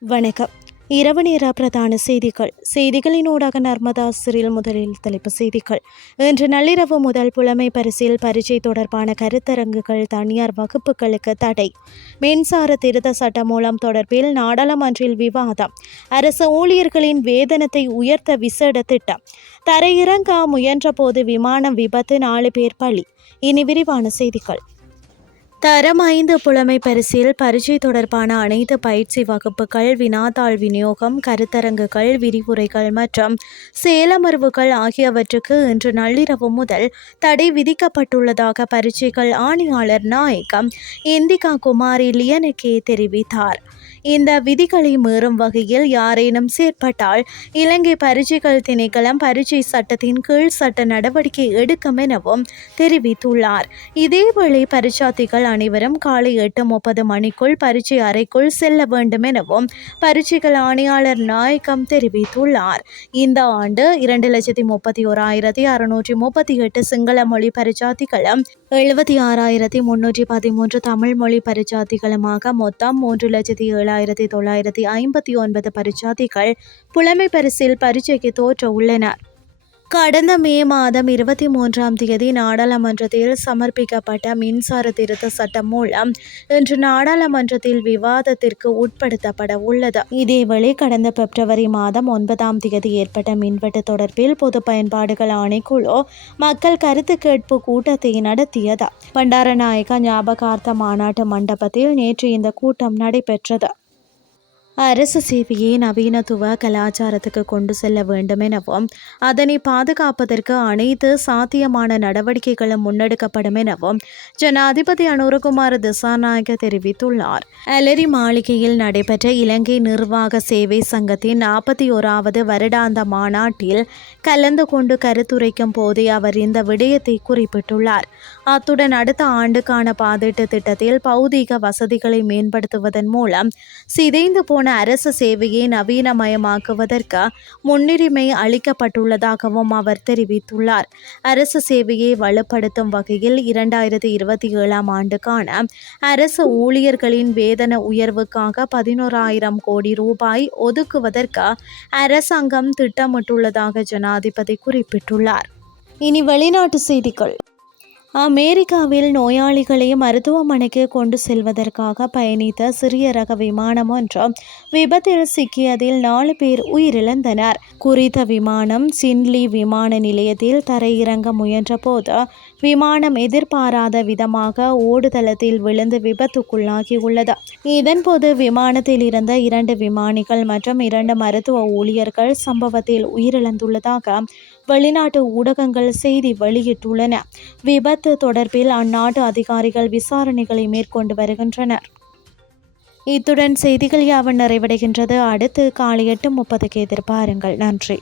வணக்கம். இரவு நேர பிரதான செய்திகள். செய்திகளினூடாக நர்மதா சிறில் முதலில் தலைப்பு செய்திகள். இன்று நள்ளிரவு முதல் புலமை பரிசில் பரீட்சை தொடர்பான கருத்தரங்குகள் தனியார் வகுப்புகளுக்கு தடை. மின்சார திருத்த சட்டம் மூலம் தொடர்பில் நாடாளுமன்றில் விவாதம். அரசு ஊழியர்களின் வேதனத்தை உயர்த்த விசேட திட்டம். தரையிறங்க முயன்றபோது விமானம் விபத்து நாலு பேர் பலி. இனி விரிவான செய்திகள். தரம் ஐந்து புலமை பரிசில் பரீட்சை தொடர்பான அனைத்து பயிற்சி வகுப்புகள் வினாத்தாள் விநியோகம் கருத்தரங்குகள் விரிவுரைகள் மற்றும் சேலமர்வுகள் ஆகியவற்றுக்கு இன்று நள்ளிரவு முதல் தடை விதிக்கப்பட்டுள்ளதாக பரீட்சைகள் ஆணையாளர் நாயகம் இந்திகா குமாரி லியனுக்கே தெரிவித்தார். இந்த விதிகளை மீறும் வகையில் யாரேனும் செயற்பட்டால் இலங்கை பரீட்சைகள் திணைக்களம் பரீட்சை சட்டத்தின் கீழ் சட்ட நடவடிக்கை எடுக்கும் எனவும் தெரிவித்துள்ளார். இதேவேளை பரீட்சார்த்திகள் அனைவரும் காலை எட்டு முப்பது மணிக்குள் பரீட்சை அறைக்குள் செல்ல வேண்டும் எனவும் பரீட்சைகள் ஆணையாளர் நாயக்கம் தெரிவித்துள்ளார். இந்த ஆண்டு இரண்டு லட்சத்தி முப்பத்தி ஓராயிரத்தி அறுநூற்றி முப்பத்தி எட்டு சிங்கள மொழி பரிசாத்திகளும் எழுபத்தி ஆறாயிரத்தி முன்னூற்றி பதிமூன்று தமிழ் மொழி பரிச்சாத்திகளுமாக மொத்தம் மூன்று லட்சத்தி ஏழாயிரத்தி தொள்ளாயிரத்தி ஐம்பத்தி ஒன்பது பரிச்சாத்திகள் புலமை பரிசில் பரீட்சைக்கு தோற்ற உள்ளனர். கடந்த மே மாதம் இருபத்தி மூன்றாம் தேதி நாடாளுமன்றத்தில் சமர்ப்பிக்கப்பட்ட மின்சார திருத்த சட்டம் மூலம் இன்று நாடாளுமன்றத்தில் விவாதத்திற்கு உட்படுத்தப்பட உள்ளது. இதேவேளை கடந்த பிப்ரவரி மாதம் ஒன்பதாம் தேதி ஏற்பட்ட மின்வெட்டு தொடர்பில் பொது பயன்பாடுகள் ஆணைக்குழு மக்கள் கருத்து கேட்பு கூட்டத்தை நடத்தியது. பண்டாரநாயக ஞாபகார்த்த மாநாட்டு மண்டபத்தில் நேற்று இந்த கூட்டம் நடைபெற்றது. அரசு சேவையை நவீனத்துவ கலாச்சாரத்துக்கு கொண்டு செல்ல வேண்டும் எனவும் அதனை பாதுகாப்பதற்கு அனைத்து சாத்தியமான நடவடிக்கைகளும் முன்னெடுக்கப்படும் எனவும் ஜனாதிபதி அனுரகுமார் திசாநாயக தெரிவித்துள்ளார். அலரி மாளிகையில் நடைபெற்ற இலங்கை நிர்வாக சேவை சங்கத்தின் நாற்பத்தி ஓராவது வருடாந்த மாநாட்டில் கலந்து கொண்டு கருத்துரைக்கும் போதே அவர் இந்த விடயத்தை குறிப்பிட்டுள்ளார். அத்துடன் அடுத்த ஆண்டுக்கான பாதீட்டு திட்டத்தில் பௌதீக வசதிகளை மேம்படுத்துவதன் மூலம் சிதைந்து போன அரசு சேவையை நவீனமயமாக்குவதற்கு முன்னுரிமை அளிக்கப்பட்டுள்ளதாகவும் அவர் தெரிவித்துள்ளார். அரசு சேவையை வலுப்படுத்தும் வகையில் இரண்டாயிரத்தி இருபத்தி ஏழாம் ஆண்டுக்கான அரசு ஊழியர்களின் வேதன உயர்வுக்காக பதினோராயிரம் கோடி ரூபாய் ஒதுக்குவதற்கு அரசாங்கம் திட்டமிட்டுள்ளதாக ஜனாதிபதி குறிப்பிட்டுள்ளார். இனி வெளிநாட்டு செய்திகள். அமெரிக்காவில் நோயாளிகளை மருத்துவமனைக்கு கொண்டு செல்வதற்காக பயணித்த சிறிய ரக விமானம் ஒன்று விபத்தில் சிக்கியதில் நாலு பேர் உயிரிழந்தனர். குறித்த விமானம் சின்லி விமான நிலையத்தில் தரையிறங்க முயன்றபோது விமானம் எதிர்பாராத விதமாக ஓடுதளத்தில் விழுந்து விபத்துக்குள்ளாகியுள்ளது. இதன்போது விமானத்தில் இருந்த இரண்டு விமானிகள் மற்றும் இரண்டு மருத்துவ ஊழியர்கள் சம்பவத்தில் உயிரிழந்துள்ளதாக வெளிநாட்டு ஊடகங்கள் செய்தி வெளியிட்டுள்ளன. விபத்து தொடர்பில் அந்நாட்டு அதிகாரிகள் விசாரணைகளை மேற்கொண்டு வருகின்றனர். இத்துடன் செய்திகள் யாவன் நிறைவடைகின்றது. அடுத்து காலை எட்டு முப்பதுக்கு எதிர்பாருங்கள். நன்றி.